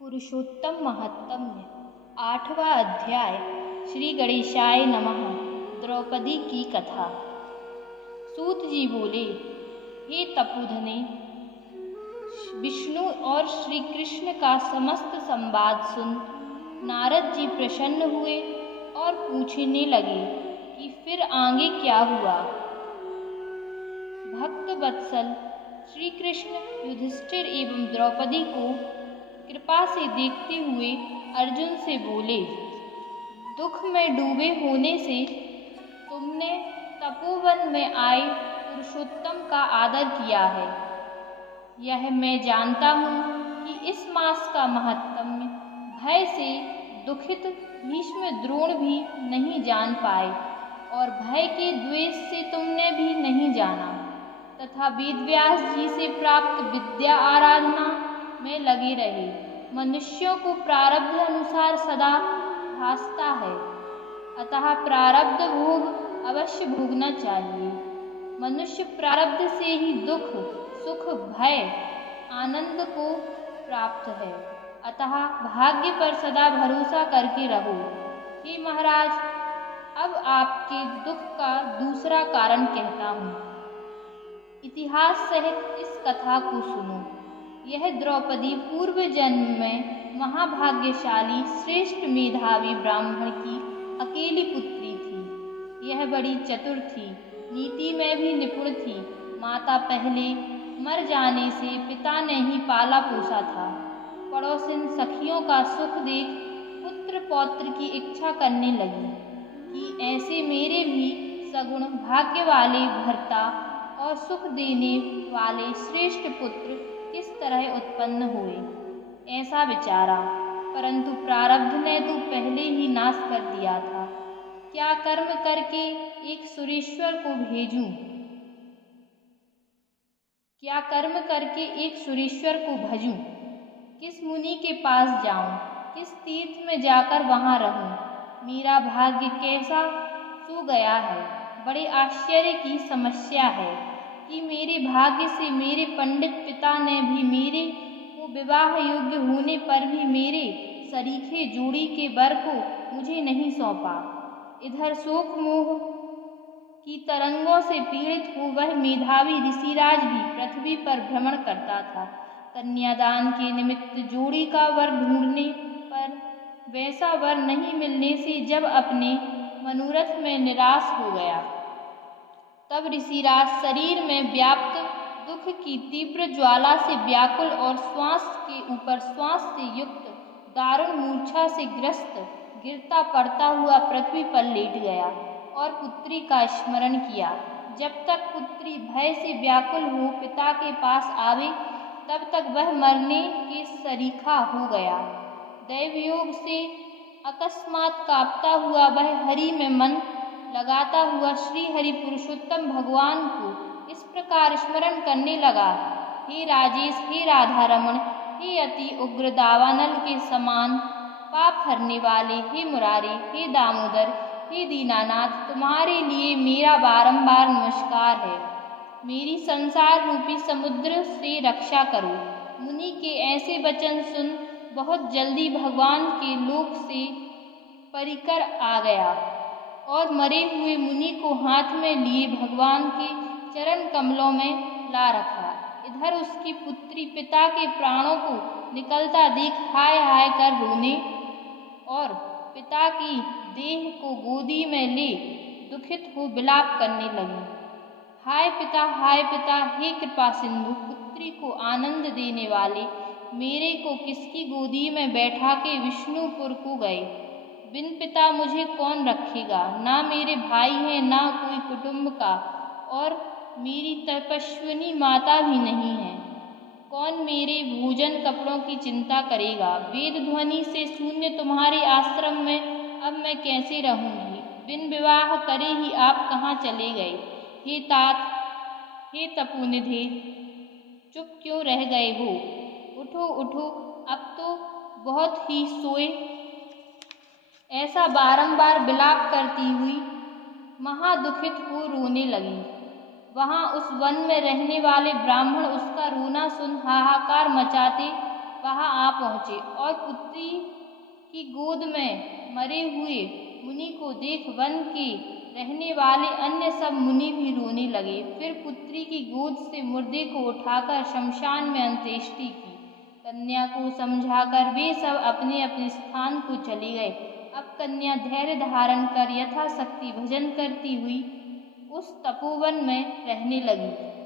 पुरुषोत्तम महात्म्य 8वां अध्याय। श्री गणेशाय नमः। द्रौपदी की कथा। सूत जी बोले, हे तपोधने, विष्णु और श्री कृष्ण का समस्त संवाद सुन नारद जी प्रसन्न हुए और पूछने लगे कि फिर आगे क्या हुआ। भक्त वत्सल श्री कृष्ण युधिष्ठिर एवं द्रौपदी को कृपा से देखते हुए अर्जुन से बोले, दुख में डूबे होने से तुमने तपोवन में आए पुरुषोत्तम का आदर किया है। यह मैं जानता हूँ कि इस मास का महात्म्य भय से दुखित भीष्म द्रोण भी नहीं जान पाए और भय के द्वेष से तुमने भी नहीं जाना तथा वेदव्यास जी से प्राप्त विद्या आराधना में लगे रहे। मनुष्यों को प्रारब्ध अनुसार सदा भासता है, अतः प्रारब्ध भोग अवश्य भोगना चाहिए। मनुष्य प्रारब्ध से ही दुख सुख भय आनंद को प्राप्त है, अतः भाग्य पर सदा भरोसा करके रहो। हे महाराज, अब आपके दुख का दूसरा कारण कहता हूँ। इतिहास सहित इस कथा को सुनो। यह द्रौपदी पूर्व जन्म में महाभाग्यशाली श्रेष्ठ मेधावी ब्राह्मण की अकेली पुत्री थी। यह बड़ी चतुर थी, नीति में भी निपुण थी। माता पहले मर जाने से पिता ने ही पाला पोसा था। पड़ोसिन सखियों का सुख देख पुत्र पौत्र की इच्छा करने लगी कि ऐसे मेरे भी सगुण भाग्य वाले भर्ता और सुख देने वाले श्रेष्ठ पुत्र किस तरह उत्पन्न हुए। ऐसा विचारा, परंतु प्रारब्ध ने तो पहले ही नाश कर दिया था। क्या कर्म करके एक सुरेश्वर को भेजूं? क्या कर्म करके एक सुरेश्वर को भजूं? किस मुनि के पास जाऊं? किस तीर्थ में जाकर वहां रहूं? मेरा भाग्य कैसा सो गया है। बड़े आश्चर्य की समस्या है कि मेरे भाग्य से मेरे पंडित पिता ने भी मेरे को विवाह योग्य होने पर भी मेरे सरीखे जोड़ी के वर को मुझे नहीं सौंपा। इधर शोक मोह की तरंगों से पीड़ित हो वह मेधावी ऋषिराज भी पृथ्वी पर भ्रमण करता था। कन्यादान के निमित्त जोड़ी का वर ढूंढने पर वैसा वर नहीं मिलने से जब अपने मनोरथ में निराश हो गया, तब ऋषिराज शरीर में व्याप्त दुख की तीव्र ज्वाला से व्याकुल और श्वास के ऊपर श्वास से युक्त दारुण मूर्छा से ग्रस्त गिरता पड़ता हुआ पृथ्वी पर लेट गया और पुत्री का स्मरण किया। जब तक पुत्री भय से व्याकुल हो पिता के पास आवे, तब तक वह मरने के सरीखा हो गया। दैवयोग से अकस्मात कांपता हुआ वह हरि में मन लगाता हुआ श्री हरि पुरुषोत्तम भगवान को इस प्रकार स्मरण करने लगा, हे राजेश, हे राधा रमण, हे अति उग्र दावानल के समान पाप हरने वाले, हे मुरारे, हे दामोदर, हे दीनानाथ, तुम्हारे लिए मेरा बारंबार नमस्कार है। मेरी संसार रूपी समुद्र से रक्षा करो। मुनि के ऐसे वचन सुन बहुत जल्दी भगवान के लोक से परिकर आ गया और मरे हुए मुनि को हाथ में लिए भगवान के चरण कमलों में ला रखा। इधर उसकी पुत्री पिता के प्राणों को निकलता देख हाय हाय कर रोने और पिता की देह को गोदी में ले दुखित हो विलाप करने लगी। हाय पिता, हे कृपा सिंधु, पुत्री को आनंद देने वाले, मेरे को किसकी गोदी में बैठा के विष्णुपुर को गए। बिन पिता मुझे कौन रखेगा? ना मेरे भाई हैं, ना कोई कुटुंब का, और मेरी तपस्विनी माता भी नहीं है। कौन मेरे भोजन कपड़ों की चिंता करेगा? वेद ध्वनि से शून्य तुम्हारे आश्रम में अब मैं कैसे रहूंगी? बिन विवाह करे ही आप कहाँ चले गए? हे तात, हे तपोनिधे, चुप क्यों रह गए हो? उठो उठो, अब तो बहुत ही सोए। ऐसा बारंबार विलाप करती हुई महादुखित हो रोने लगी। वहां उस वन में रहने वाले ब्राह्मण उसका रोना सुन हाहाकार मचाते वहां आ पहुँचे और पुत्री की गोद में मरे हुए मुनि को देख वन के रहने वाले अन्य सब मुनि भी रोने लगे। फिर पुत्री की गोद से मुर्दे को उठाकर शमशान में अंत्येष्टि की। कन्या को समझाकर वे सब अपने अपने स्थान को चले गए। अब कन्या धैर्य धारण कर यथाशक्ति भजन करती हुई उस तपोवन में रहने लगी।